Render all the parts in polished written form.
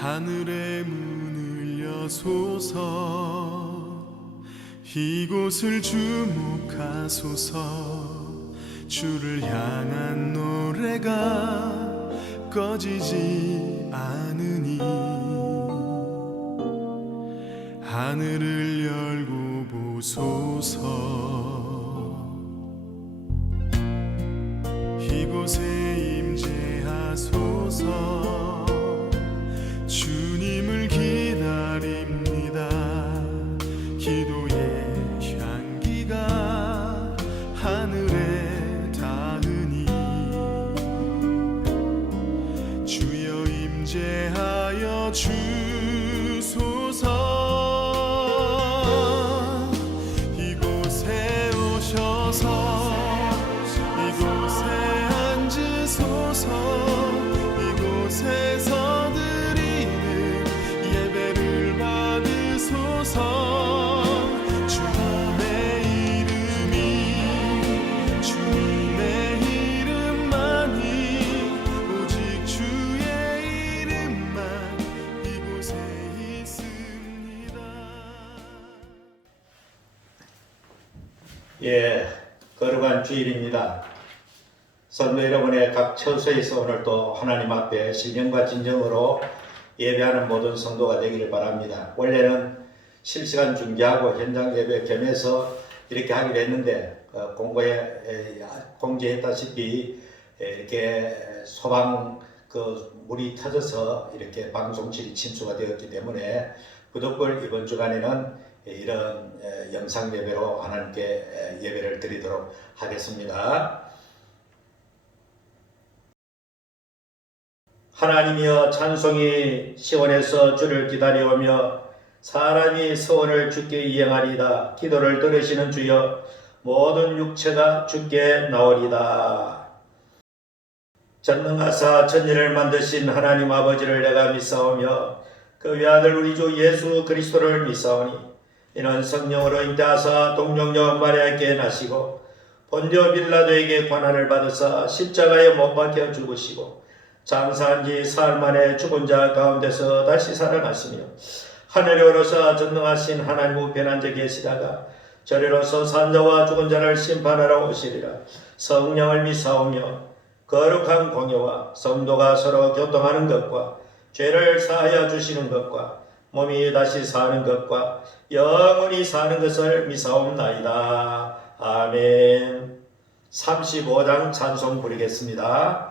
하늘의 문을 여소서 이곳을 주목하소서 주를 향한 노래가 꺼지지 않으니 하늘을 열고 보소서 이곳에 임재하소서 주님을 기다립니다 기도의 향기가 하늘에 닿으니 주여 임재하여 주소서 이곳에 오셔서 이곳에 앉으소서 이곳에서 드리는 예배를 받으소서 주님의 이름이 주님의 이름만이 오직 주의 이름만 이곳에 있습니다. 예, 거룩한 주일입니다. 성도 여러분의 각 처소에서 오늘 또 하나님 앞에 신령과 진정으로 예배하는 모든 성도가 되기를 바랍니다. 원래는 실시간 중계하고 현장 예배 겸해서 이렇게 하기로 했는데 공지했다시피 이렇게 소방 물이 터져서 이렇게 방송실이 침수가 되었기 때문에 그 덕분 이번 주간에는 이런 영상 예배로 하나님께 예배를 드리도록 하겠습니다. 하나님이여 찬송이 시온에서 주를 기다려오며 사람이 소원을 주께 이행하리이다. 기도를 들으시는 주여 모든 육체가 주께 나오리이다. 전능하사 천지를 만드신 하나님 아버지를 내가 믿사오며 그 외아들 우리 주 예수 그리스도를 믿사오니 이는 성령으로 잉태하사 동정녀 마리아에게 나시고 본디오 빌라도에게 고난을 받으사 십자가에 못 박혀 죽으시고 장사한 지 사흘 만에 죽은 자 가운데서 다시 살아나시며 하늘에 오르사 전능하신 하나님 우편한 데 계시다가 저리로서 산 자와 죽은 자를 심판하러 오시리라. 성령을 믿사오며 거룩한 공예와 성도가 서로 교통하는 것과 죄를 사하여 주시는 것과 몸이 다시 사는 것과 영원히 사는 것을 믿사옵나이다. 아멘. 35장 찬송 부르겠습니다.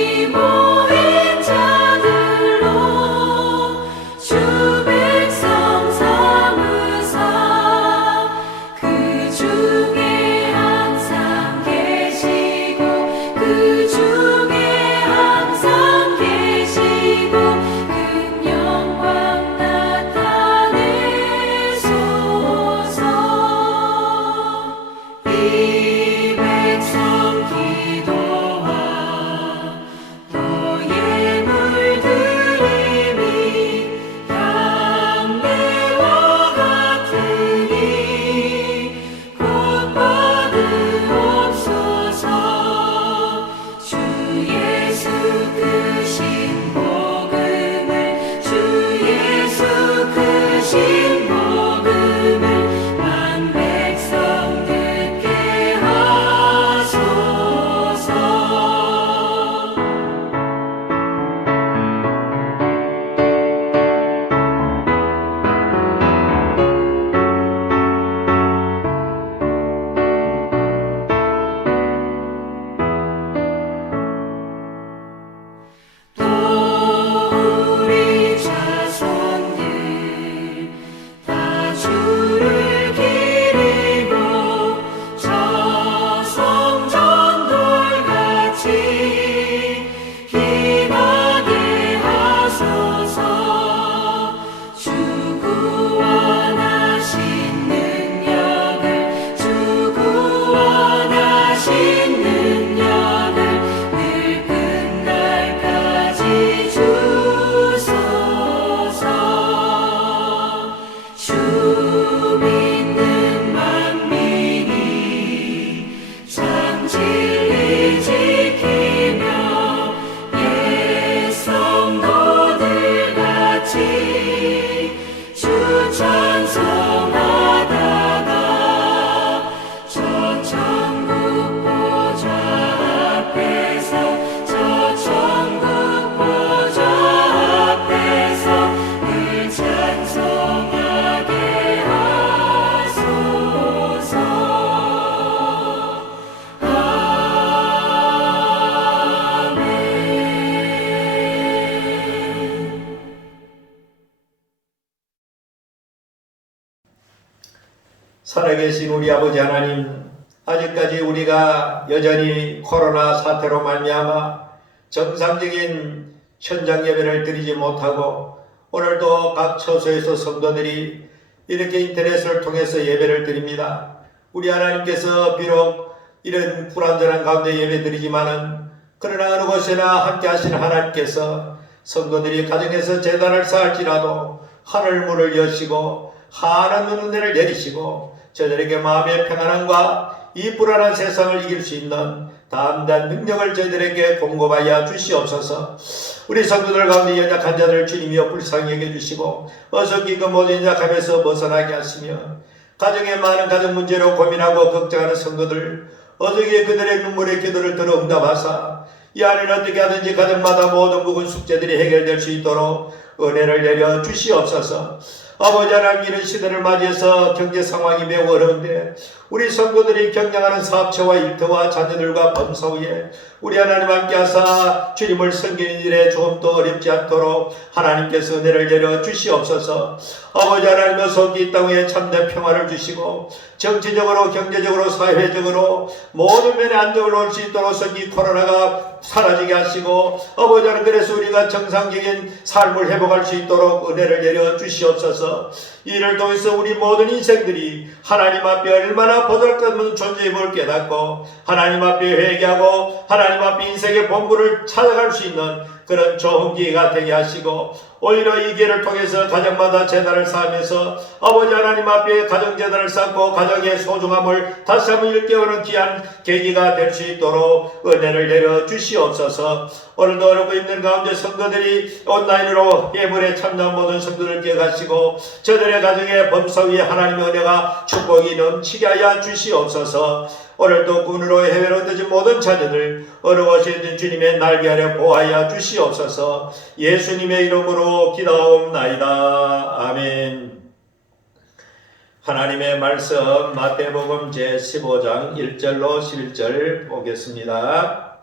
이모인 자들로 주 찬송하다가 저 천국 보좌 앞에서 저 천국 보좌 앞에서 늘 찬송하게 하소서. 살아계신 우리 아버지 하나님, 아직까지 우리가 여전히 코로나 사태로 말미암아 정상적인 현장 예배를 드리지 못하고 오늘도 각 처소에서 성도들이 이렇게 인터넷을 통해서 예배를 드립니다. 우리 하나님께서 비록 이런 불안전한 가운데 예배 드리지만은 그러나 어느 곳에나 함께 하시는 하나님께서 성도들이 가정에서 제단을 쌓을지라도 하늘 문을 여시고 환한 은혜를 내리시고 저들에게 마음의 평안함과 이 불안한 세상을 이길 수 있는 담대한 능력을 저희들에게 공급하여 주시옵소서. 우리 성도들 가운데 연약한 자들을 주님이여 불쌍히 여겨주시고 어서 그 모든 연약함에서 벗어나게 하시며 가정의 많은 가정 문제로 고민하고 걱정하는 성도들 어저께 그들의 눈물의 기도를 들어 응답하사 이 안에는 어떻게 하든지 가정마다 모든 묵은 숙제들이 해결될 수 있도록 은혜를 내려 주시옵소서. 아버지 하나님, 이런 시대를 맞이해서 경제 상황이 매우 어려운데 우리 성도들이 경영하는 사업체와 일터와 자녀들과 범사 위에 우리 하나님 함께 하사 주님을 섬기는 일에 조금 더 어렵지 않도록 하나님께서 은혜를 내려 주시옵소서. 아버지 하나님, 어서 이 땅에 참된 평화를 주시고 정치적으로 경제적으로 사회적으로 모든 면에 안정을 놓을 수 있도록 이 코로나가 사라지게 하시고 아버지 하나님, 그래서 우리가 정상적인 삶을 회복할 수 있도록 은혜를 내려 주시옵소서. 이를 통해서 우리 모든 인생들이 하나님 앞에 얼마나 보잘것없는 존재임을 깨닫고 하나님 앞에 회개하고 하나님 앞에 인생의 본분을 찾아갈 수 있는 그런 좋은 기회가 되게 하시고 오히려 이 기회를 통해서 가정마다 제단을 쌓으면서 아버지 하나님 앞에 가정제단을 쌓고 가정의 소중함을 다시 한번 일깨우는 귀한 계기가 될 수 있도록 은혜를 내려 주시옵소서. 오늘도 어렵고 힘든 가운데 성도들이 온라인으로 예물에 참여한 모든 성도들 기억하시고 저들의 가정의 범사 위에 하나님의 은혜가 축복이 넘치게 하여 주시옵소서. 오늘도 군으로 해외로 늦은 모든 자녀들 어느 곳에 있는 주님의 날개 아래 보호하여 주시옵소서. 예수님의 이름으로 기도하옵나이다. 아멘. 하나님의 말씀 마태복음 제15장 1절로 11절 보겠습니다.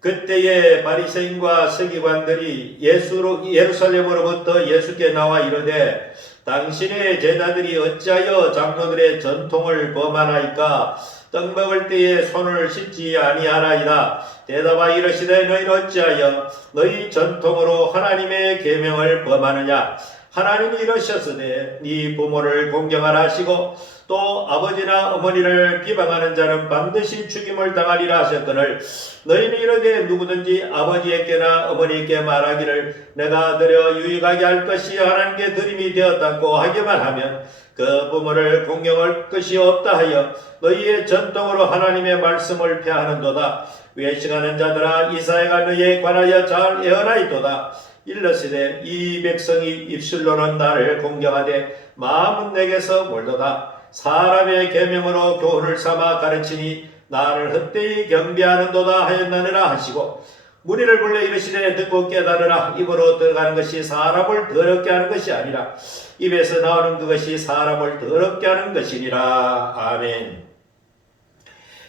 그때에 바리새인과 서기관들이 예루살렘으로부터 예수께 나와 이르되 당신의 제자들이 어찌하여 장로들의 전통을 범하나이까? 떡 먹을 때에 손을 씻지 아니하나이다. 대답하여 이르시되 너희는 어찌하여 너희 전통으로 하나님의 계명을 범하느냐? 하나님이 이르셨으되 네 부모를 공경하라 하시고 또 아버지나 어머니를 비방하는 자는 반드시 죽임을 당하리라 하셨거늘 너희는 이르되 누구든지 아버지에게나 어머니에게 말하기를 내가 드려 유익하게 할 것이 하나님께 드림이 되었다고 하기만 하면 그 부모를 공경할 것이 없다 하여 너희의 전통으로 하나님의 말씀을 폐하는도다. 외식하는 자들아 이사야가 너희에 관하여 잘 예언하였도다. 일러시되 이 백성이 입술로는 나를 공경하되 마음은 내게서 멀도다. 사람의 계명으로 교훈을 삼아 가르치니 나를 헛되이 경배하는도다 하였나니라 하시고 무리를 불러 이르시되 듣고 깨달으라. 입으로 들어가는 것이 사람을 더럽게 하는 것이 아니라 입에서 나오는 그것이 사람을 더럽게 하는 것이니라. 아멘.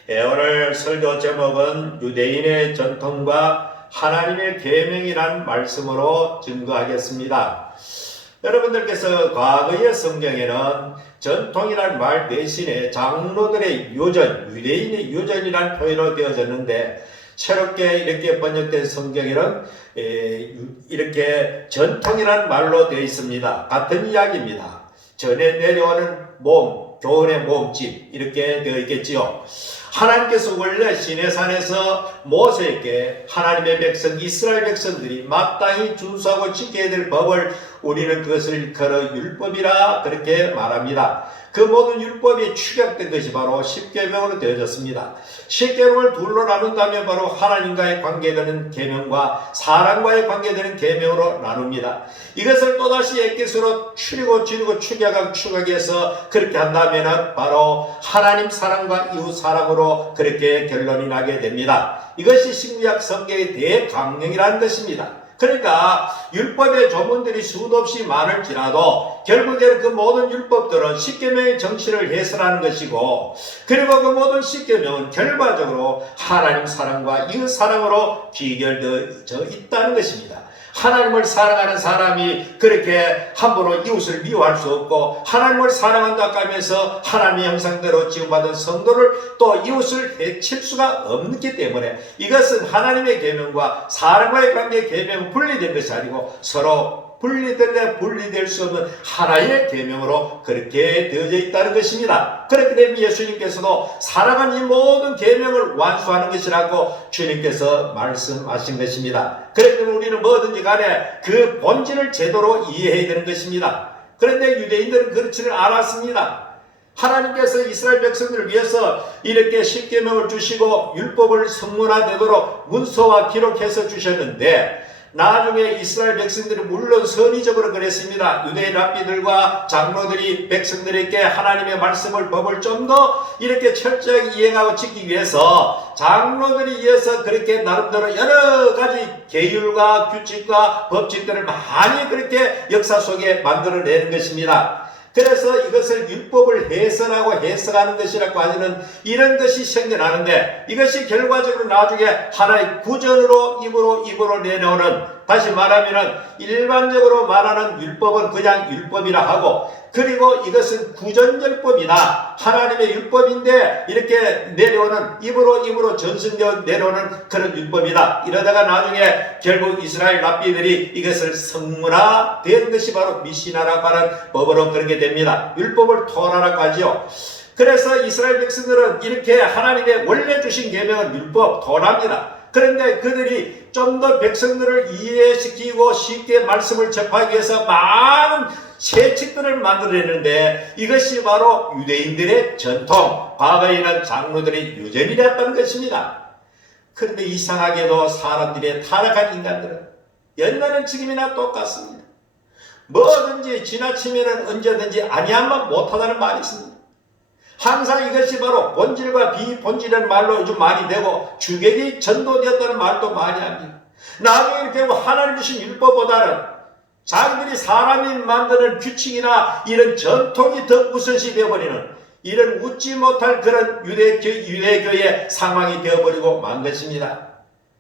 오늘 설교 제목은 유대인의 전통과 하나님의 계명이란 말씀으로 증거하겠습니다. 여러분들께서 과거의 성경에는 전통이란 말 대신에 장로들의 유전, 유대인의 유전이란 표현으로 되어졌는데 새롭게 이렇게 번역된 성경에는 이렇게 전통이란 말로 되어 있습니다. 같은 이야기입니다. 전에 내려오는 몸, 교훈의 몸집 이렇게 되어 있겠지요. 하나님께서 원래 시내산에서 모세에게 하나님의 백성 이스라엘 백성들이 마땅히 준수하고 지켜야 될 법을 우리는 그것을 걸어 율법이라 그렇게 말합니다. 그 모든 율법이 축약된 것이 바로 십계명으로 되어졌습니다. 십계명을 둘로 나눈다면 바로 하나님과의 관계되는 계명과 사람과의 관계되는 계명으로 나눕니다. 이것을 또다시 엑기스로 줄이고 축약해서 그렇게 한다면 바로 하나님 사랑과 이웃 사랑으로 그렇게 결론이 나게 됩니다. 이것이 신구약 성경의 대강령이라는 것입니다. 그러니까 율법의 조문들이 수도 없이 많을지라도 결국에는 그 모든 율법들은 십계명의 정신을 해설하는 것이고, 그리고 그 모든 십계명은 결과적으로 하나님 사랑과 이웃 사랑으로 귀결되어 있다는 것입니다. 하나님을 사랑하는 사람이 그렇게 함부로 이웃을 미워할 수 없고, 하나님을 사랑한다 하면서 하나님의 형상대로 지음받은 성도를 또 이웃을 해칠 수가 없기 때문에 이것은 하나님의 계명과 사람과의 관계의 계명은 분리된 것이 아니고 서로 분리될 수 없는 하나의 계명으로 그렇게 되어져 있다는 것입니다. 그렇게 되면 예수님께서도 사랑은 이 모든 계명을 완수하는 것이라고 주님께서 말씀하신 것입니다. 그렇기 때문에 우리는 뭐든지 간에 그 본질을 제대로 이해해야 되는 것입니다. 그런데 유대인들은 그렇지를 않았습니다. 하나님께서 이스라엘 백성들을 위해서 이렇게 십계명을 주시고 율법을 성문화되도록 문서와 기록해서 주셨는데, 나중에 이스라엘 백성들이 물론 선의적으로 그랬습니다. 유대인 랍비들과 장로들이 백성들에게 하나님의 말씀을, 법을 좀 더 이렇게 철저하게 이행하고 지키기 위해서 장로들이 위해서 그렇게 나름대로 여러 가지 계율과 규칙과 법칙들을 많이 그렇게 역사 속에 만들어내는 것입니다. 그래서 이것을 율법을 해석하는 것이라고 하는 이런 것이 생겨나는데, 이것이 결과적으로 나중에 하나의 구전으로 입으로 내놓는, 다시 말하면 일반적으로 말하는 율법은 그냥 율법이라 하고, 그리고 이것은 구전율법이나 하나님의 율법인데 이렇게 내려오는 입으로 전승되어 내려오는 그런 율법이다. 이러다가 나중에 결국 이스라엘 랍비들이 이것을 성문화된 것이 바로 미시나라고 하는 법으로 그렇게 됩니다. 율법을 토라라고 하죠. 그래서 이스라엘 백성들은 이렇게 하나님의 원래 주신 계명은 율법, 토라입니다. 그런데 그들이 좀 더 백성들을 이해시키고 쉽게 말씀을 접하기 위해서 많은 세칙들을 만들어냈는데, 이것이 바로 유대인들의 전통, 과거에는 장로들의 유전이었다는 것입니다. 그런데 이상하게도 사람들의 타락한 인간들은 옛날은 지금이나 똑같습니다. 뭐든지 지나치면 언제든지 아니하면 못하다는 말이 있습니다. 항상 이것이 바로 본질과 비본질이라는 말로 요즘 많이 되고, 주객이 전도되었다는 말도 많이 합니다. 나중에 이렇게 하나님 주신 율법보다는 자기들이 사람이 만드는 규칙이나 이런 전통이 더 우선시 되어버리는 이런 웃지 못할 그런 유대교의 상황이 되어버리고 만 것입니다.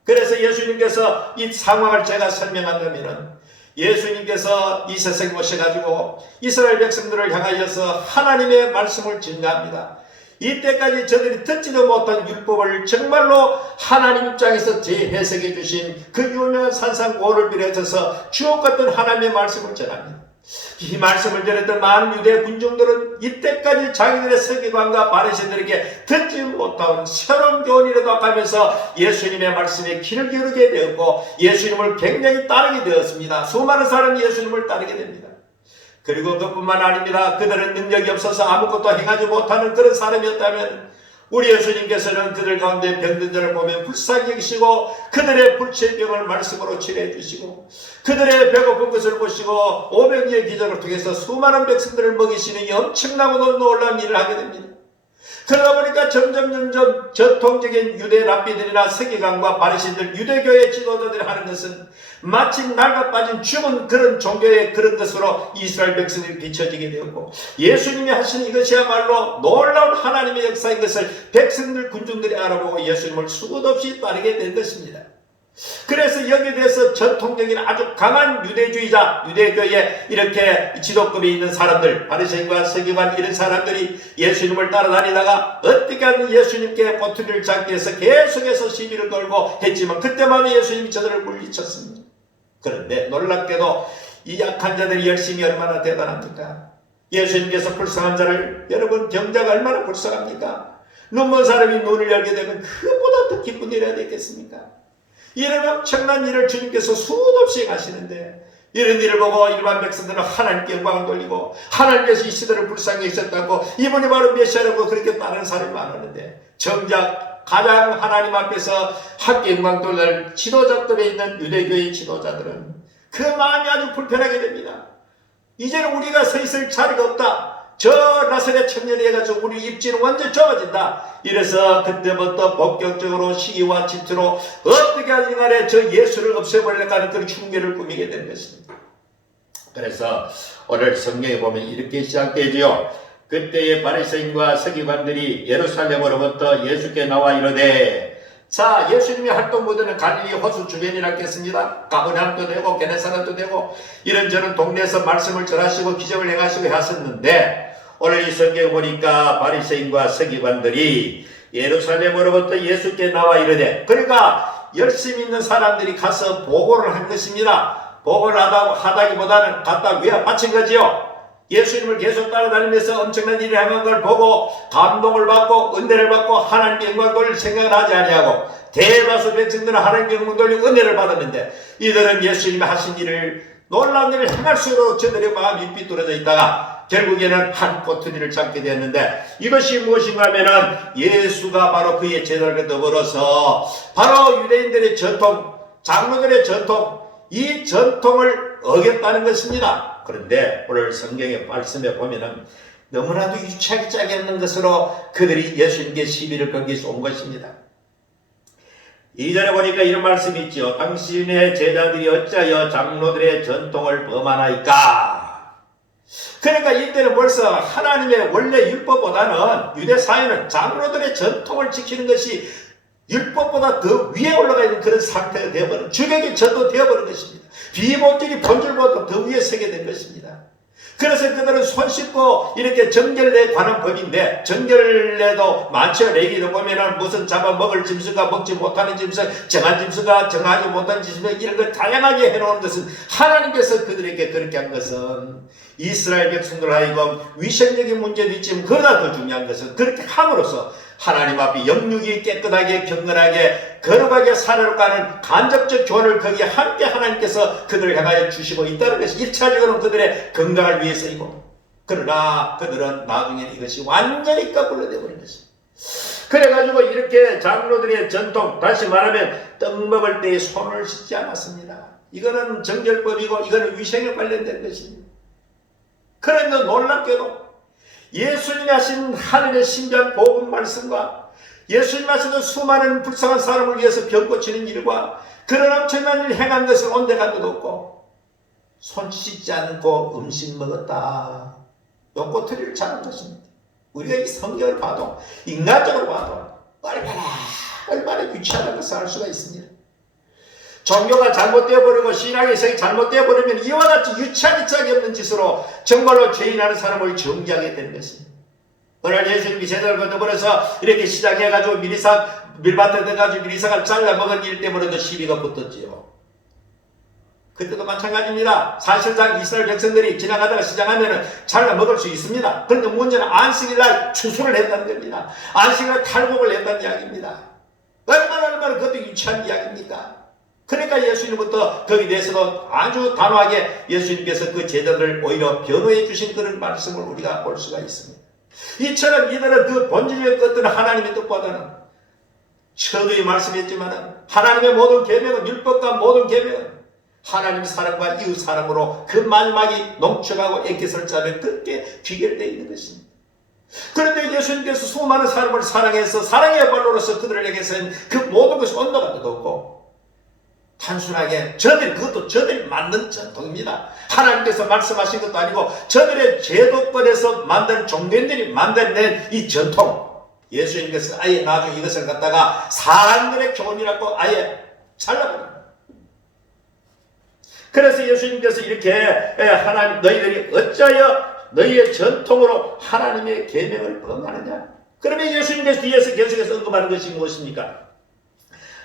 그래서 예수님께서 이 상황을 제가 설명한다면, 예수님께서 이 세상에 오셔가지고 이스라엘 백성들을 향하여서 하나님의 말씀을 증거합니다. 이때까지 저들이 듣지도 못한 율법을 정말로 하나님 입장에서 재해석해 주신 그 유명한 산상고를 비롯해서 주옥 같은 하나님의 말씀을 전합니다. 이 말씀을 들었던 많은 유대 군중들은 이때까지 자기들의 세계관과 바리새인들에게 듣지 못한 새로운 교훈이라도 하면서 예수님의 말씀에 귀를 기울이게 되었고, 예수님을 굉장히 따르게 되었습니다. 수많은 사람이 예수님을 따르게 됩니다. 그리고 그뿐만 아닙니다. 그들은 능력이 없어서 아무것도 행하지 못하는 그런 사람이었다면, 우리 예수님께서는 그들 가운데 병든 자를 보면 불쌍히 여기시고 그들의 불치병을 말씀으로 치료해 주시고, 그들의 배고픈 것을 보시고 오병이의 기적을 통해서 수많은 백성들을 먹이시는 이 엄청나고 놀라운 일을 하게 됩니다. 그러다 보니까 점점 전통적인 유대 랍비들이나 세계관과 바리새인들, 유대교의 지도자들이 하는 것은 마치 낡아 빠진 죽은 그런 종교의 그런 것으로 이스라엘 백성들이 비춰지게 되었고, 예수님이 하시는 이것이야말로 놀라운 하나님의 역사인 것을 백성들, 군중들이 알아보고 예수님을 수도 없이 따르게 된 것입니다. 그래서 여기에 대해서 전통적인 아주 강한 유대주의자, 유대교에 이렇게 지도급에 있는 사람들, 바리새인과 서기관 이런 사람들이 예수님을 따라다니다가 어떻게 하면 예수님께 꼬투리를 잡기 위해서 계속해서 시비를 걸고 했지만 그때마다 예수님이 저들을 물리쳤습니다. 그런데 놀랍게도 이 약한 자들이 열심히 얼마나 대단합니까? 예수님께서 불쌍한 자를, 여러분 병자가 얼마나 불쌍합니까? 눈먼 사람이 눈을 열게 되면 그보다 더 기쁜 일이 어디 있겠습니까? 이런 엄청난 일을 주님께서 수도 없이 하시는데, 이런 일을 보고 일반 백성들은 하나님께 영광을 돌리고 하나님께서 이 시대를 불쌍히 여기셨다고 이분이 바로 메시아라고 그렇게 따르는 사람이 많았는데, 정작 가장 하나님 앞에서 함께 영광 돌릴 지도자급에 있는 유대교의 지도자들은 그 마음이 아주 불편하게 됩니다. 이제는 우리가 서 있을 자리가 없다. 저 나사렛 청년이 해가지고 우리 입지는 완전 좁아진다. 이래서 그때부터 본격적으로 시기와 질투로 어떻게 하든 간에 저 예수를 없애버리려고 하는 그런 흉계를 꾸미게 되는 것입니다. 그래서 오늘 성경에 보면 이렇게 시작되지요. 그때의 바리새인과 서기관들이 예루살렘으로부터 예수께 나와 이르되, 자, 예수님이 활동 무대는 갈릴리 호수 주변이라겠습니다. 가버나움도 되고 게네사렛도 되고 이런저런 동네에서 말씀을 전하시고 기적을 행하시고 하셨는데, 오늘 이 성경에 보니까 바리새인과 서기관들이 예루살렘으로부터 예수께 나와 이르되, 그러니까 열심히 있는 사람들이 가서 보고를 한 것입니다. 보고를 하다기보다는 갖다 위에 바친 거지요. 예수님을 계속 따라다니면서 엄청난 일을 행한 걸 보고 감동을 받고 은혜를 받고 하나님께 영광 돌릴 생각을 하지 아니하고, 대다수 백성들은 하나님께 영광 돌리고 은혜를 받았는데, 이들은 예수님이 하신 일을, 놀라운 일을 행할수록 저들의 마음이 삐뚤어져 있다가 결국에는 한 꼬투리를 잡게 되었는데, 이것이 무엇인가 하면은 예수가 바로 그의 제자들과 더불어서 바로 유대인들의 전통, 장로들의 전통, 이 전통을 어겼다는 것입니다. 그런데 오늘 성경의 말씀에 보면은 너무나도 유치하게 짝이 없는 것으로 그들이 예수님께 시비를 걸기 위해서 온 것입니다. 이전에 보니까 이런 말씀이 있죠. 당신의 제자들이 어찌하여 장로들의 전통을 범하나이까. 그러니까 이때는 벌써 하나님의 원래 율법보다는 유대 사회는 장로들의 전통을 지키는 것이 율법보다 더 위에 올라가 있는 그런 상태가 되어버린, 주객이 전도 되어버린 것입니다. 비본질이 본질보다 더 위에 서게 된 것입니다. 그래서 그들은 손 씻고 이렇게 정결례에 관한 법인데, 정결례도 많죠. 레위기도 보면은 무슨 잡아먹을 짐승과 먹지 못하는 짐승, 정한 짐승과 정하지 못한 짐승, 이런 걸 다양하게 해놓은 것은, 하나님께서 그들에게 그렇게 한 것은 이스라엘 백성들 하여금 위생적인 문제도 있지만 그보다 더 중요한 것은 그렇게 함으로써 하나님 앞에 영육이 깨끗하게 경건하게 거룩하게 살아가는 간접적 교훈을 거기에 함께 하나님께서 그들을 향하여 주시고 있다는 것이 1차적으로는 그들의 건강을 위해서이고, 그러나 그들은 나중에 이것이 완전히 거꾸로 되어버린 것입니다. 그래가지고 이렇게 장로들의 전통, 다시 말하면 떡 먹을 때에 손을 씻지 않았습니다. 이거는 정결법이고 이거는 위생에 관련된 것입니다. 그런데 놀랍게도 예수님이 하신 하늘의 신비한 복음 말씀과 예수님 하시는 수많은 불쌍한 사람을 위해서 병 고치는 일과 그런 엄청난 일을 행한 것을 온데간도 없고, 손 씻지 않고 음식 먹었다, 요 꼬투리를 잡은 것입니다. 우리가 이 성경을 봐도, 인간적으로 봐도 얼마나 유치하다는 것을 알 수가 있습니다. 종교가 잘못되어 버리고 신앙의 해석이 잘못되어 버리면 이와 같이 유치하기 짝이 없는 짓으로 정말로 죄인하는 사람을 정죄하게 되는 것입니다. 오늘 예수님이 제자들과 더불어서 이렇게 시작해가지고 밀밭에 들어가지고 미리삭을 잘라 먹은 일 때문에도 시비가 붙었지요. 그때도 마찬가지입니다. 사실상 이스라엘 백성들이 지나가다가 시장하면은 잘라 먹을 수 있습니다. 그런데 문제는 안식일날 추수를 했다는 겁니다. 안식일날 탈곡을 했다는 이야기입니다. 얼마나 그것도 유치한 이야기입니까? 그러니까 예수님부터 거기에 대해서도 아주 단호하게 예수님께서 그 제자들을 오히려 변호해 주신 그런 말씀을 우리가 볼 수가 있습니다. 이처럼 이들은 그 본질의 것들은 하나님의 뜻보다는, 처두에 말씀했지만 하나님의 모든 계명은, 율법과 모든 계명은 하나님 사랑과 이웃 사랑으로 그 마지막이 농축하고 애기설자면 그렇게 귀결되어 있는 것입니다. 그런데 예수님께서 수많은 사람을 사랑해서 사랑의 발로로서 그들에게서는 그 모든 것이 온도가 뜯었고, 단순하게 그것도 저들이 만든 전통입니다. 하나님께서 말씀하신 것도 아니고 저들의 제도권에서 만든 종교인들이 만들어낸 이 전통, 예수님께서 아예 나중에 이것을 갖다가 사람들의 교훈이라고 아예 잘라버립니다. 그래서 예수님께서 이렇게 하나님, 너희들이 어찌하여 너희의 전통으로 하나님의 계명을 범하느냐. 그러면 예수님께서 뒤에서 계속해서 언급하는 것이 무엇입니까?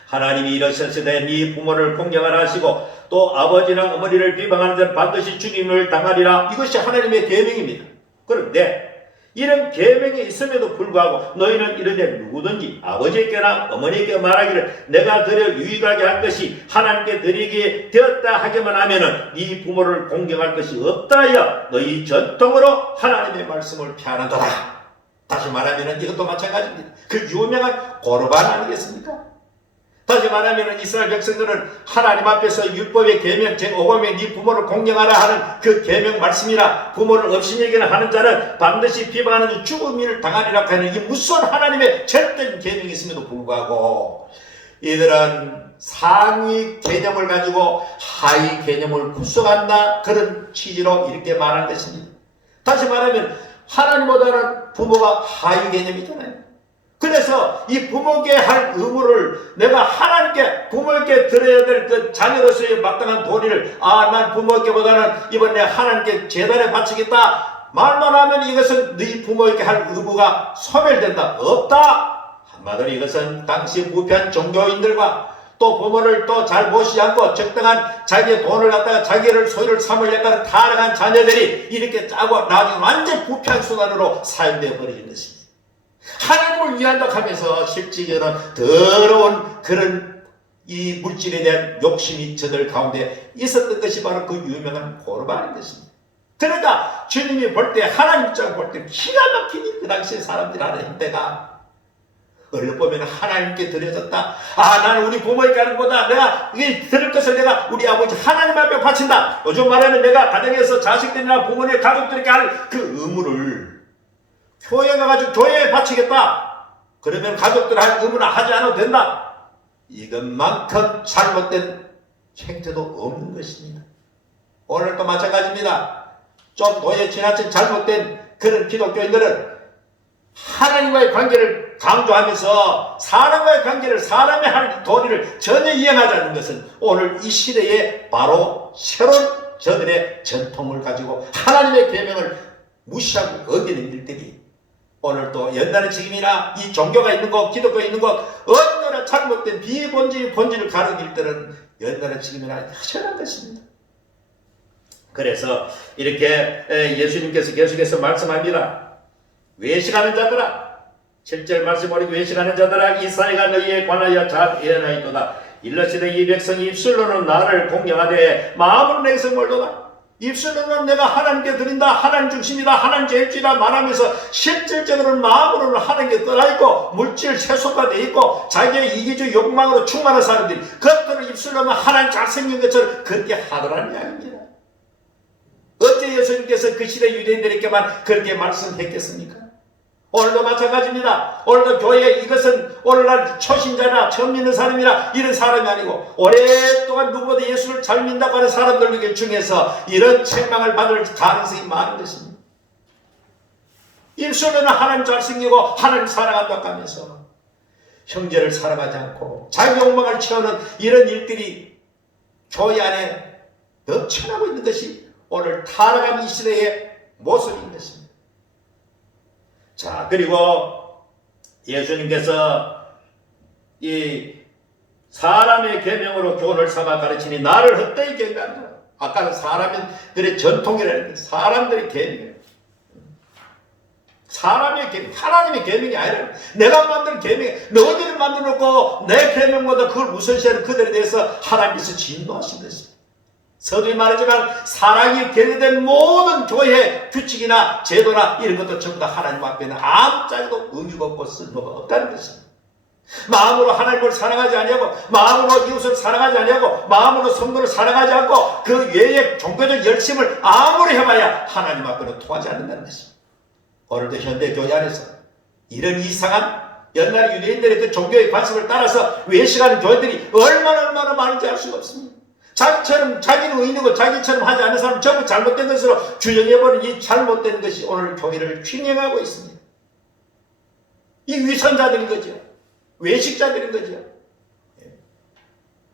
하나님이 이러셨으되 네 부모를 공경하라 하시고 또 아버지나 어머니를 비방하는 자는 반드시 죽임을 당하리라. 이것이 하나님의 계명입니다. 그런데 이런 계명이 있음에도 불구하고 너희는 이르되 누구든지 아버지께나 어머니께 말하기를 내가 드려 유익하게 할 것이 하나님께 드리게 되었다 하기만 하면은 네 부모를 공경할 것이 없다 하여 너희 전통으로 하나님의 말씀을 피하는도다. 다시 말하면 이것도 마찬가지입니다. 그 유명한 고르반 아니겠습니까? 다시 말하면 이스라엘 백성들은 하나님 앞에서 율법의 계명 제5검에 네 부모를 공경하라 하는 그 계명 말씀이라 부모를 업신여기는 하는 자는 반드시 비방하는 죽음을 당하리라 하는 이 무서운 하나님의 절대적인 계명이 있음에도 불구하고 이들은 상위 개념을 가지고 하위 개념을 구속한다 그런 취지로 이렇게 말한 것입니다. 다시 말하면 하나님보다는 부모가 하위 개념이잖아요. 그래서 이 부모에게 할 의무를 내가 하나님께 부모에게 드려야 될 그 자녀로서의 마땅한 도리를 난 부모에게보다는 이번에 하나님께 제단에 바치겠다 말만 하면 이것은 네 부모에게 할 의무가 소멸된다. 없다. 한마디로 이것은 당시 무편 종교인들과 또 부모를 또 잘 모시지 않고 적당한 자기의 돈을 갖다가 자기를 소유를 삼으려고 타락한 자녀들이 이렇게 짜고 나중에 완전 부패한 수단으로 사용되어 버리는 것입니다. 하나님을 위한다 하면서 실질적으로는 더러운 그런 이 물질에 대한 욕심이 저들 가운데 있었던 것이 바로 그 유명한 고르반인 것입니다. 그러니까 주님이 볼 때 하나님 입장을 볼 때 기가 막히니 그 당시에 사람들이 하는 행태가 얼른 보면 하나님께 드려졌다. 나는 우리 부모에게 하는 것보다 내가 이 드릴 것을 내가 우리 아버지 하나님 앞에 바친다. 요즘 말하면 내가 가정에서 자식들이나 부모님 가족들에게 할 그 의무를 교회에 가가지고 교회에 바치겠다. 그러면 가족들 할 의무는 하지 않아도 된다. 이것만큼 잘못된 행태도 없는 것입니다. 오늘도 마찬가지입니다. 좀 도에 지나친 잘못된 그런 기독교인들은 하나님과의 관계를 강조하면서 사람과의 관계를 사람의 할 도리를 전혀 이행하지 않는 것은 오늘 이 시대에 바로 새로운 저들의 전통을 가지고 하나님의 계명을 무시하고 어기는 일들이 오늘 또 연단의 책임이나 이 종교가 있는 곳 기독교가 있는 곳 얼마나 잘못된 본질을 가르는 일들은 연단의 책임이나 허전한 것입니다. 그래서 이렇게 예수님께서 계속해서 말씀합니다. 외식하는 자들아 7절 말씀 오리고 외식하는 자들아 이사야가 너희에 관하여 잘 예언하였도다. 일러시되 이 백성이 입술로는 나를 공경하되 마음으로 내게서 멀도다. 입술로는 내가 하나님께 드린다 하나님 중심이다 하나님 제일주의다 말하면서 실질적으로는 마음으로는 하나님께 떠나있고 물질 세속화되어 있고 자기의 이기주의 욕망으로 충만한 사람들이 그것들을 입술로는 하나님 잘생긴 것처럼 그렇게 하더라는 이야기입니다. 어째 예수님께서 그 시대 유대인들에게만 그렇게 말씀했겠습니까? 오늘도 마찬가지입니다. 오늘도 교회에 이것은 오늘날 초신자나 처음 믿는 사람이나 이런 사람이 아니고 오랫동안 누구보다 예수를 잘 믿는다고 하는 사람들 중에서 이런 책망을 받을 가능성이 많은 것입니다. 입술로는 하나님 잘생기고 하나님 사랑한다고 하면서 형제를 사랑하지 않고 자기 욕망을 채우는 이런 일들이 교회 안에 넘쳐나고 있는 것이 오늘 타락한 이 시대의 모습인 것입니다. 자, 그리고 예수님께서 이 사람의 계명으로 교훈을 삼아 가르치니 나를 헛되이 경배한다. 아까는 사람들의 전통이라는 게 사람들의 계명. 사람의 계명, 하나님의 계명이 아니라 내가 만든 계명, 너희들이 만들어 놓고 내 계명보다 그걸 우선시하는 그들에 대해서 하나님께서 진노하신 것입니다. 서두에 말하지만 사랑이 결여된 모든 교회 규칙이나 제도나 이런 것도 전부 다 하나님 앞에는 아무짝에도 의미가 없고 쓸모가 없다는 것입니다. 마음으로 하나님을 사랑하지 아니하고 마음으로 이웃을 사랑하지 아니하고 마음으로 성도를 사랑하지 않고 그 외의 종교적 열심을 아무리 해봐야 하나님 앞에는 통하지 않는다는 것입니다. 오늘도 현대 교회 안에서 이런 이상한 옛날 유대인들의 그 종교의 관습을 따라서 외식하는 교회들이 얼마나 많은지 알 수가 없습니다. 자기처럼 자기는 의인이고 자기처럼 하지 않는 사람 전부 잘못된 것으로 규정해버린 이 잘못된 것이 오늘 교회를 횡행하고 있습니다. 이 위선자들인 거죠. 외식자들인 거죠.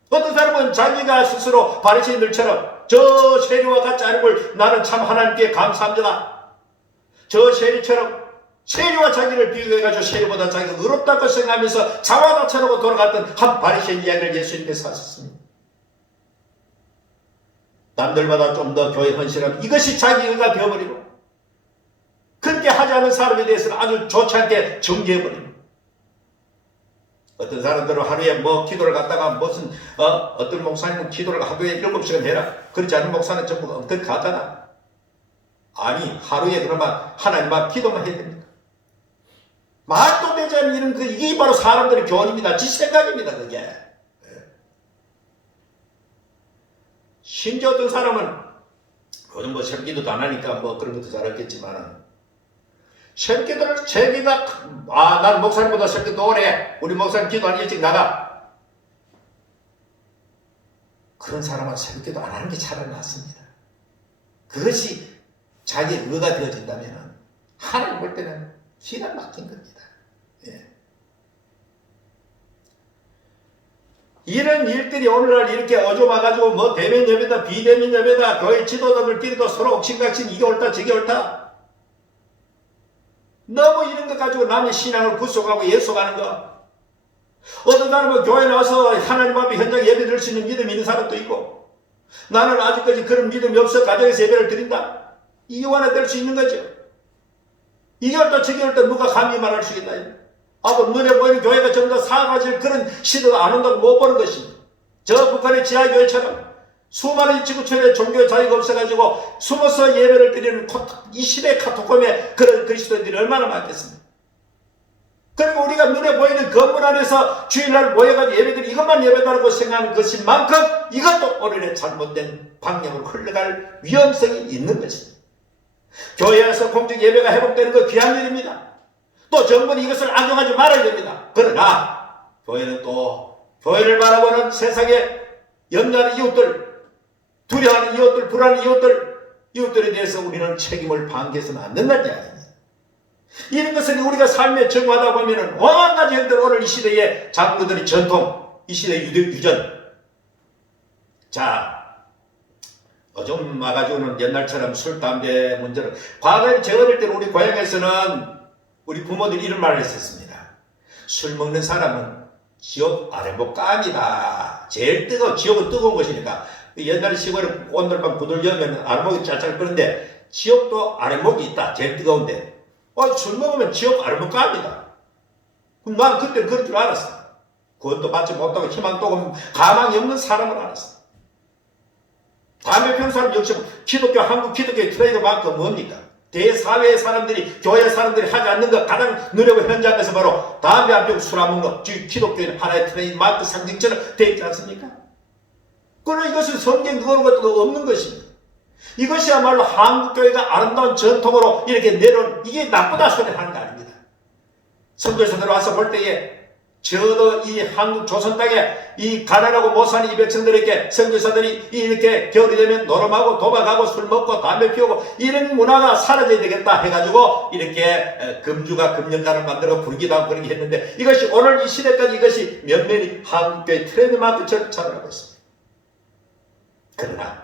어떤 사람은 자기가 스스로 바리새인들처럼 저 세리와 같지 않음을 나는 참 하나님께 감사합니다. 저 세리처럼 세리와 자기를 비교해가지고 세리보다 자기가 의롭다고 생각하면서 자화다처럼 돌아갔던 한 바리새인 이야기를 예수님께서 하셨습니다. 남들보다 좀 더 교회 헌신하면 이것이 자기 의가 되어버리고 그렇게 하지 않은 사람에 대해서는 아주 좋지 않게 정죄해버립니다. 어떤 사람들은 하루에 뭐 기도를 갖다가 무슨 어떤 목사님은 기도를 하루에 7시간 해라. 그렇지 않은 목사는 전부 엉뚱 가잖아. 아니 하루에 그러면 하나님 앞 기도만 해야 됩니다. 말도 되지 않는 이런 이게 바로 사람들의 교훈입니다. 지 생각입니다. 그게. 심지어 어떤 사람은 요즘 뭐 새기도도 안 하니까 뭐 그런 것도 잘했겠지만 새기도를 자기가 난 목사님보다 새기도 오래 우리 목사님 기도 안 일찍 나가 그런 사람은 새기도 안 하는 게 차라리 낫습니다. 그것이 자기 의가 되어진다면 하나님 볼 때는 기가 막힌 겁니다. 예. 이런 일들이 오늘날 이렇게 어조마가지고 뭐 대면 예배다 비대면 예배다 교회 지도자들끼리도 서로 옥신각신 이게 옳다 저게 옳다 너무 이런 것 가지고 남의 신앙을 구속하고 예속하는 거 어떤 사람은 교회 나와서 하나님 앞에 현장 예배 드릴 수 있는 믿음이 있는 사람도 있고 나는 아직까지 그런 믿음이 없어 가정에서 예배를 드린다 이게 원해 될 수 있는 거죠. 이게 옳다 저게 옳다 누가 감히 말할 수 있나요? 눈에 보이는 교회가 전부 다 사가질 그런 시대가 안 온다고 못 보는 것입니다. 저 북한의 지하교회처럼 수많은 지구촌에 종교 자유가 없어가지고 숨어서 예배를 드리는 이 시대 카톡홈에 그런 그리스도인들이 얼마나 많겠습니까? 그리고 우리가 눈에 보이는 건물 안에서 주일날 모여가지고 예배드리 이것만 예배다라고 생각하는 것인 만큼 이것도 오늘의 잘못된 방향으로 흘러갈 위험성이 있는 것입니다. 교회에서 공적 예배가 회복되는 거 귀한 일입니다. 또 정부는 이것을 악용하지 말아야 됩니다. 그러나 교회는 또 교회를 바라보는 세상에 염려하는 이웃들, 두려워하는 이웃들, 불안한 이웃들에 대해서 우리는 책임을 방기해서는 안 된다는 이야기입니다. 이런 것은 우리가 삶에 적응하다 보면 온갖 가지 형들 오늘 이 시대의 장로들의 전통, 이 시대의 유전. 자, 좀 와가지고는 옛날처럼 술, 담배 문제를 과거에 제 어릴 때는 우리 고향에서는 우리 부모들이 이런 말을 했었습니다. 술 먹는 사람은 지옥 아래목 깜이다. 제일 지옥은 뜨거운 것이니까. 옛날에 시골에 온돌방 부들려면 아래목이 짤짤 끓는데 지옥도 아래목이 있다. 제일 뜨거운데. 술 먹으면 지옥 아래목 깜이다. 그럼 난 그때 그런 줄 알았어. 구원도 받지 못하고 희망 또 가망이 없는 사람을 알았어. 담배 피우는 사람 역시 기독교, 한국 기독교의 트레이드 마크가 뭡니까? 대사회의 사람들이, 교회 사람들이 하지 않는 것 가장 눈에 보이는 현장에서 바로 담배 안 피우고 술 안 먹는 것, 기독교의 하나의 트레이드 마크 상징처럼 되어 있지 않습니까? 그러나 이것은 성경 그런 것도 없는 것입니다. 이것이야말로 한국교회가 아름다운 전통으로 이렇게 내려온 이게 나쁘다 소리 하는 거 아닙니다. 선교에서 들어와서 볼 때에 저도 이 한국 조선 땅에 이 가난하고 못 사는 이 백성들에게 선교사들이 이렇게 겨울이 되면 노름하고 도박하고 술 먹고 담배 피우고 이런 문화가 사라져야 되겠다 해가지고 이렇게 금주가 금연가를 만들어 부르기도 하고 그렇게 했는데 이것이 오늘 이 시대까지 이것이 면면이 한국교회 트렌드마크처럼 자라고 있습니다. 그러나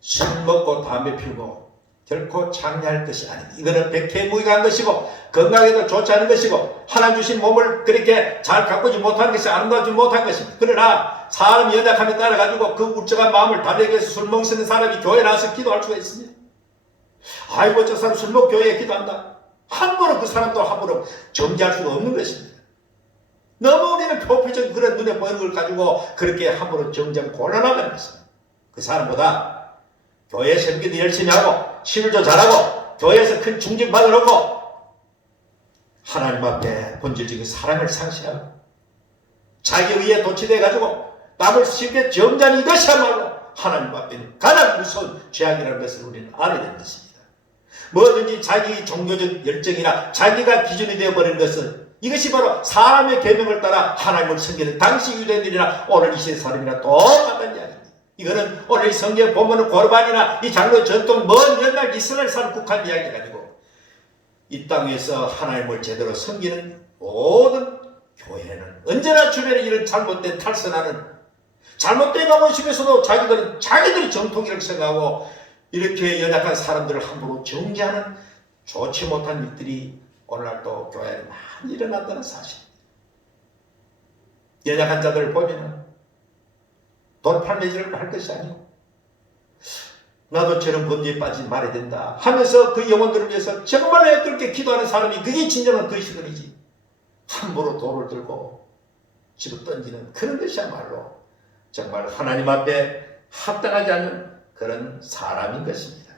술 먹고 담배 피우고 결코 창피할 것이 아닙니다. 이거는 백해무익한 것이고 건강에도 좋지 않은 것이고 하나님 주신 몸을 그렇게 잘 가꾸지 못하는 것이 아름답지 못한 것입니다. 그러나 사람이 연약함에 따라가지고 그 울적한 마음을 달래기 위해서 술 먹는 사람이 교회에 나와서 기도할 수가 있습니다. 아이고 저 사람 술 먹고 교회에 기도한다. 함부로 그 사람도 함부로 정지할 수가 없는 것입니다. 너무 우리는 표피적인 그런 눈에 보이는 걸 가지고 그렇게 함부로 정지하면 곤란하다는 것입니다. 그 사람보다 교회 설교도 열심히 하고 신을도 잘하고 교회에서 큰 중직 받아놓고 하나님 앞에 본질적인 사랑을 상실하고 자기 의에 도취돼가지고 남을 쉽게 정죄하는 이것이야말로 하나님 앞에는 가장 무서운 죄악이라는 것을 우리는 알아야 되는 것입니다. 뭐든지 자기 종교적 열정이나 자기가 기준이 되어버리는 것은 이것이 바로 사람의 계명을 따라 하나님을 섬기는 당시 유대인들이나 오늘 이 시대 사람이나 똑같다는 이야기입니다. 이거는 오늘 이 성경 본문은 고르반이나 이 장로 전통 먼 옛날 이스라엘 사람 국한 이야기 가지고 이 땅에서 하나님을 제대로 섬기는 모든 교회는 언제나 주변에 이런 잘못된 탈선하는 잘못된 가고있으면서도 자기들이 정통이라고 생각하고 이렇게 연약한 사람들을 함부로 정죄하는 좋지 못한 일들이 오늘날도 교회에 많이 일어났다는 사실입니다. 연약한 자들을 보면 돌팔매질을 할 것이 아니고 나도 저런 범죄에 빠지지 말아야 된다 하면서 그 영혼들을 위해서 정말 그렇게 기도하는 사람이 그게 진정한 그리스도이지. 함부로 돌을 들고 집어 던지는 그런 것이야말로 정말 하나님 앞에 합당하지 않는 그런 사람인 것입니다.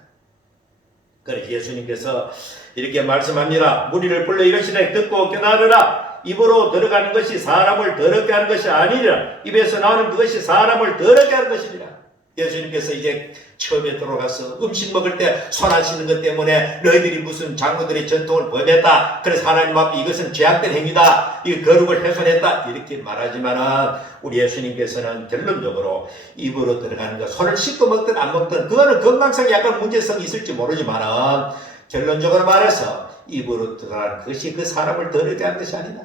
그래서 예수님께서 이렇게 말씀합니다. 무리를 불러 이르시되 듣고 깨달으라. 입으로 들어가는 것이 사람을 더럽게 하는 것이 아니라 입에서 나오는 그것이 사람을 더럽게 하는 것입니다. 예수님께서 이제 처음에 들어가서 음식 먹을 때 손 안 씻는 것 때문에 너희들이 무슨 장로들의 전통을 범했다. 그래서 하나님 앞에 이것은 죄악된 행위다. 이 거룩을 훼손했다. 이렇게 말하지만은 우리 예수님께서는 결론적으로 입으로 들어가는 것, 손을 씻고 먹든 안 먹든 그거는 건강상에 약간 문제성이 있을지 모르지만은 결론적으로 말해서 입으로 들어가는 그것이 그 사람을 더럽게 하는 것이 아니다.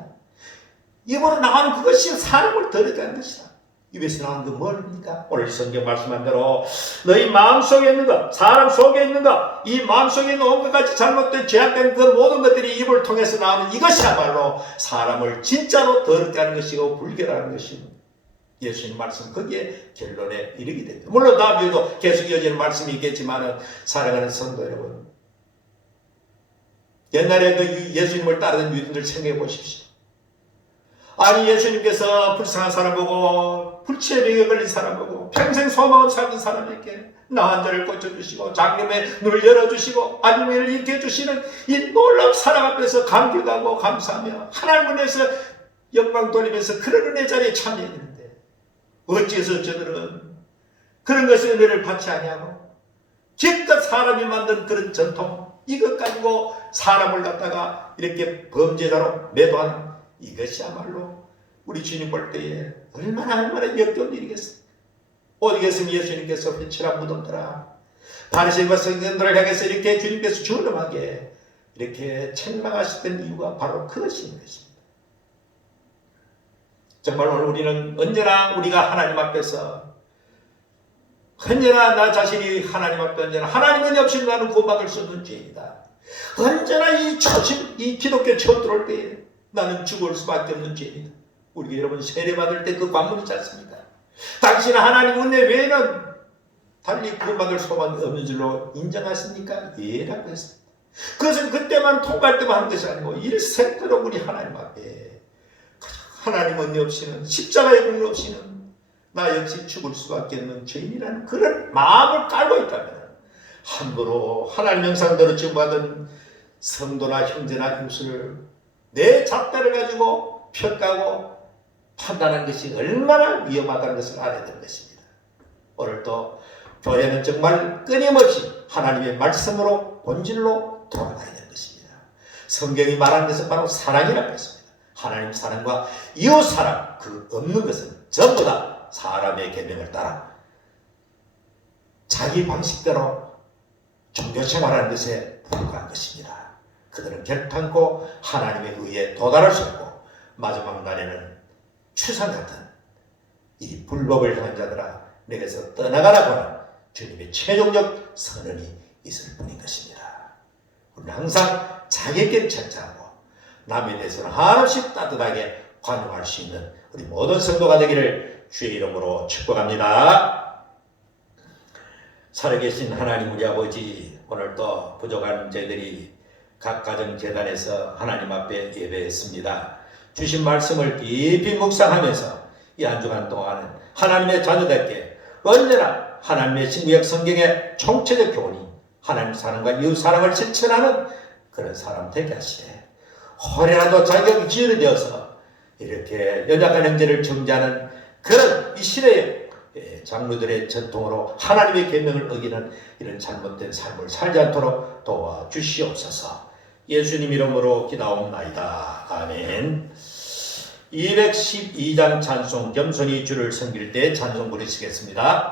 입으로 나가는 그것이 사람을 더럽게 하는 것이다. 입에서 나오는 그 뭡니까? 오늘 성경 말씀한 대로 너희 마음속에 있는 것, 사람 속에 있는 것, 이 마음속에 있는 온갖 가지 잘못된 죄악된 그 모든 것들이 입을 통해서 나오는 이것이야말로 사람을 진짜로 더럽게 하는 것이고 불결하는 것이고 예수님 말씀 거기에 결론에 이르게 됩니다. 물론 다음 주에도 계속 이어지는 말씀이 있겠지만 사랑하는 성도 여러분, 옛날에 그 예수님을 따르던 유대인들 생각해 보십시오. 아니 예수님께서 불쌍한 사람 보고 불치의 병에 걸린 사람 보고 평생 소망을 살던 사람에게 나 환자를 고쳐주시고 장염의 눈을 열어주시고 안면을 잃게 해주시는 이 놀라운 사랑 앞에서 감격하고 감사하며 하나님을 위해서 영광 돌리면서 그런 은혜 자리에 참여해야 되는데 어찌해서 저들은 그런 것에 은혜를 받지 아니하고 기껏 사람이 만든 그런 전통 이것 가지고 사람을 갖다가 이렇게 범죄자로 매도하는 이것이야말로 우리 주님 볼 때에 얼마나 역겨운 일이겠습니까? 오죽했으면 예수님께서 회칠한 무덤들아 바리새인과 서기관들을 향해서 이렇게 주님께서 준엄하게 이렇게 책망하셨던 이유가 바로 그것인 것입니다. 정말 오늘 우리는 언제나 우리가 하나님 앞에서 언제나 나 자신이 하나님 앞에 언제나 하나님 은혜 없이 나는 구원받을 수 없는 죄인이다. 언제나 이 기독교 처음 들어올 때에 나는 죽을 수밖에 없는 죄인이다. 우리 여러분 세례받을 때 그 관문이 있지 않습니까? 당신은 하나님 은혜 외에는 달리 구원받을 소망이 없는 줄로 인정하십니까? 예라고 했습니다. 그것은 그때만 통과할 때만 하는 것이 아니고 일생도록 우리 하나님 앞에 하나님 은혜 없이는 십자가의 공로 없이는 나 역시 죽을 수밖에 없는 죄인이라는 그런 마음을 깔고 있다면 함부로 하나님 형상대로 지음받은 성도나 형제나 교수를 내 잣대를 가지고 평가하고 판단하는 것이 얼마나 위험하다는 것을 알아야 되는 것입니다. 오늘도 교회는 정말 끊임없이 하나님의 말씀으로 본질로 돌아가야 되는 것입니다. 성경이 말하는 것은 바로 사랑이라고 했습니다. 하나님 사랑과 이웃 사랑 그 없는 것은 전부 다 사람의 계명을 따라 자기 방식대로 종교생활하는 것에 불과한 것입니다. 그들은 결탄코 하나님의 의에 도달할 수 없고 마지막 날에는 추상 같은 이 불법을 향한 자들아 내게서 떠나가라고 하는 주님의 최종적 선언이 있을 뿐인 것입니다. 우리는 항상 자기에게 철저하고 남에 대해서는 한없이 따뜻하게 관용할 수 있는 우리 모든 성도가 되기를 주의 이름으로 축복합니다. 살아계신 하나님 우리 아버지, 오늘도 부족한 저희들이 각 가정 재단에서 하나님 앞에 예배했습니다. 주신 말씀을 깊이 묵상하면서 이 한 주간 동안은 하나님의 자녀답게 언제나 하나님의 신구약 성경의 총체적 교훈이 하나님 사랑과 이웃 사랑을 실천하는 그런 사람 되게 하시되 혹여라도 자격이 지연이 되어서 이렇게 연약한 형제를 정죄하는 그런 이 시대의 장로들의 전통으로 하나님의 계명을 어기는 이런 잘못된 삶을 살지 않도록 도와주시옵소서. 예수님 이름으로 기도하옵나이다. 아멘. 212장 찬송 겸손히 주를 섬길 때 찬송 부르시겠습니다.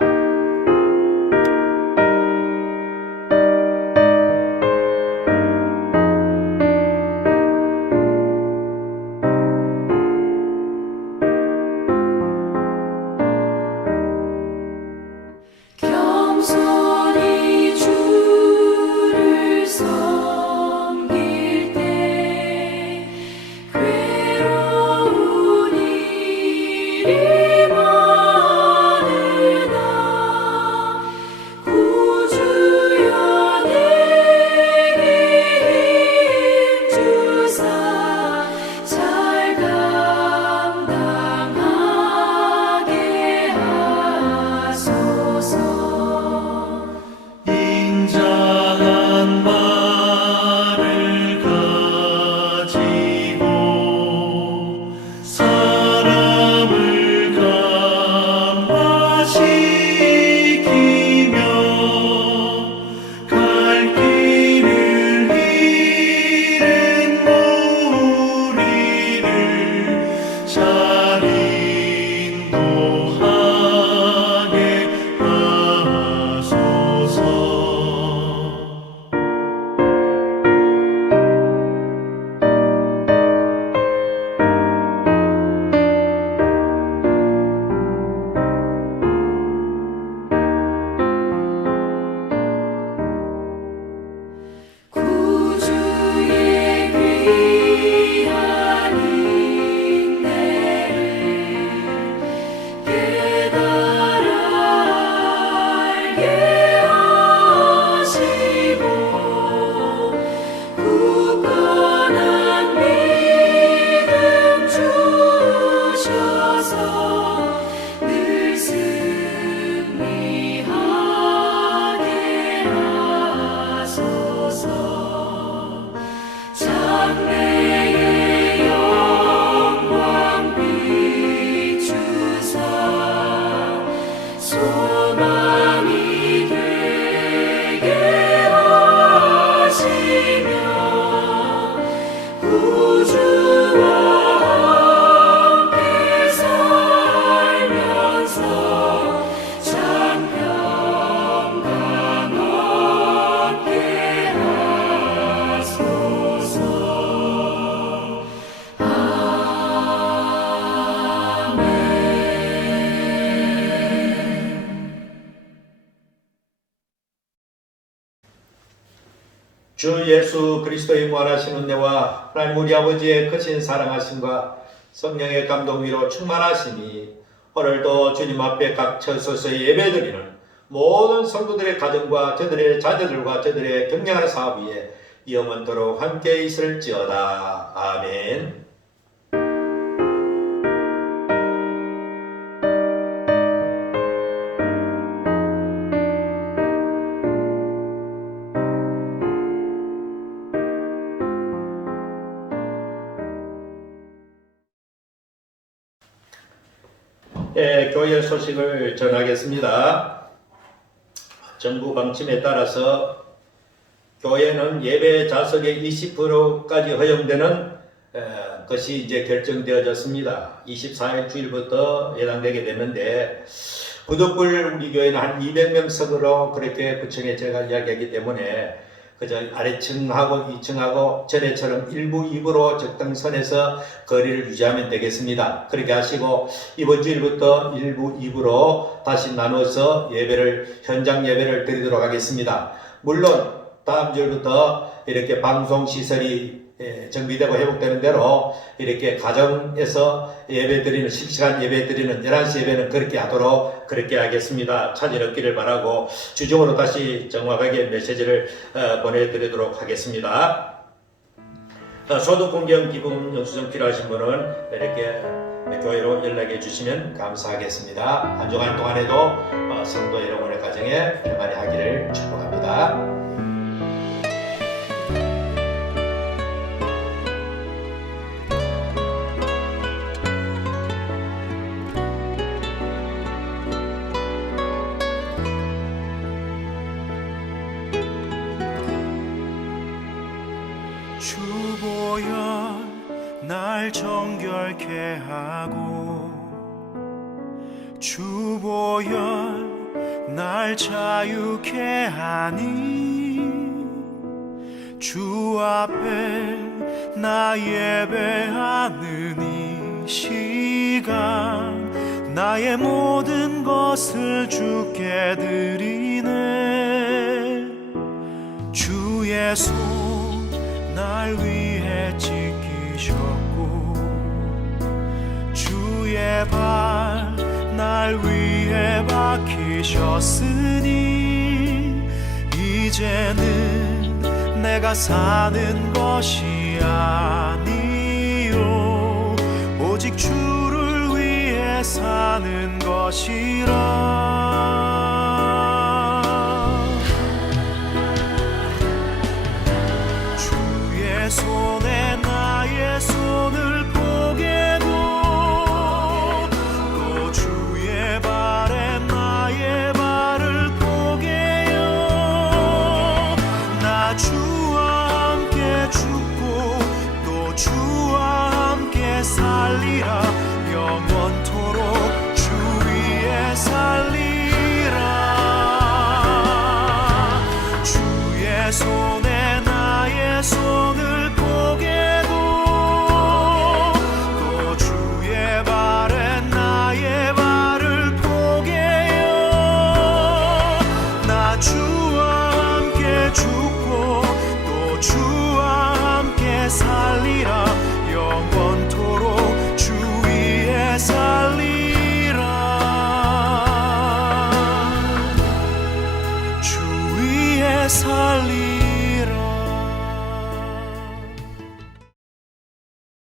겸손히 주를 섬길 때 괴로운 일이 많으나 구주와 함께 살면서 참평강 얻게 하소서. 주 예수 그리스도의 무한하신 은혜와 하나님 우리 아버지의 크신 사랑하심과 성령의 감동 위로 충만하심이 오늘도 주님 앞에 각처서서 예배드리는 모든 성도들의 가정과 저들의 자녀들과 저들의 경영하는 사업 위에 영원토록 함께 있을지어다. 아멘. 교회 소식을 전하겠습니다. 정부 방침에 따라서 교회는 예배 좌석의 20%까지 허용되는 것이 이제 결정되어졌습니다. 24일 주일부터 해당되게 되는데 부득불 우리 교회는 한 200명 석으로 그렇게 구청에 제가 이야기하기 때문에 그저 아래층하고 2층하고 전에처럼 1부, 2부로 적당선에서 거리를 유지하면 되겠습니다. 그렇게 하시고 이번 주일부터 1부, 2부로 다시 나눠서 현장 예배를 드리도록 하겠습니다. 물론 다음 주일부터 이렇게 방송시설이 정비되고 회복되는 대로 이렇게 가정에서 예배드리는 실시간 예배드리는 11시 예배는 그렇게 하도록 그렇게 하겠습니다. 차질 없기를 바라고 주중으로 다시 정확하게 메시지를 보내드리도록 하겠습니다. 소득 공경 기금 영수증 필요하신 분은 이렇게 교회로 연락해 주시면 감사하겠습니다. 한 주간 동안에도 성도 여러분의 가정에 평안히 하기를 축복합니다. 주보혈 날 정결케 하고 주보혈 날 자유케 하니 주 앞에 나 예배하는 이 시간 나의 모든 것을 주께 드리네. 주의 손 날 위해 지키셨고 주의 발 날 위해 박히셨으니 이제는 내가 사는 것이 아니요 오직 주를 위해 사는 것이라. 손에 나의 손을 보게도 또 주의 발에 나의 발을 보게요. 나 주와 함께 죽고 또 주와 함께 살리라. 영원토록 주 위에 살리라. 주의 손에 나의 손을 주와 함께 죽고 또 주와 함께 살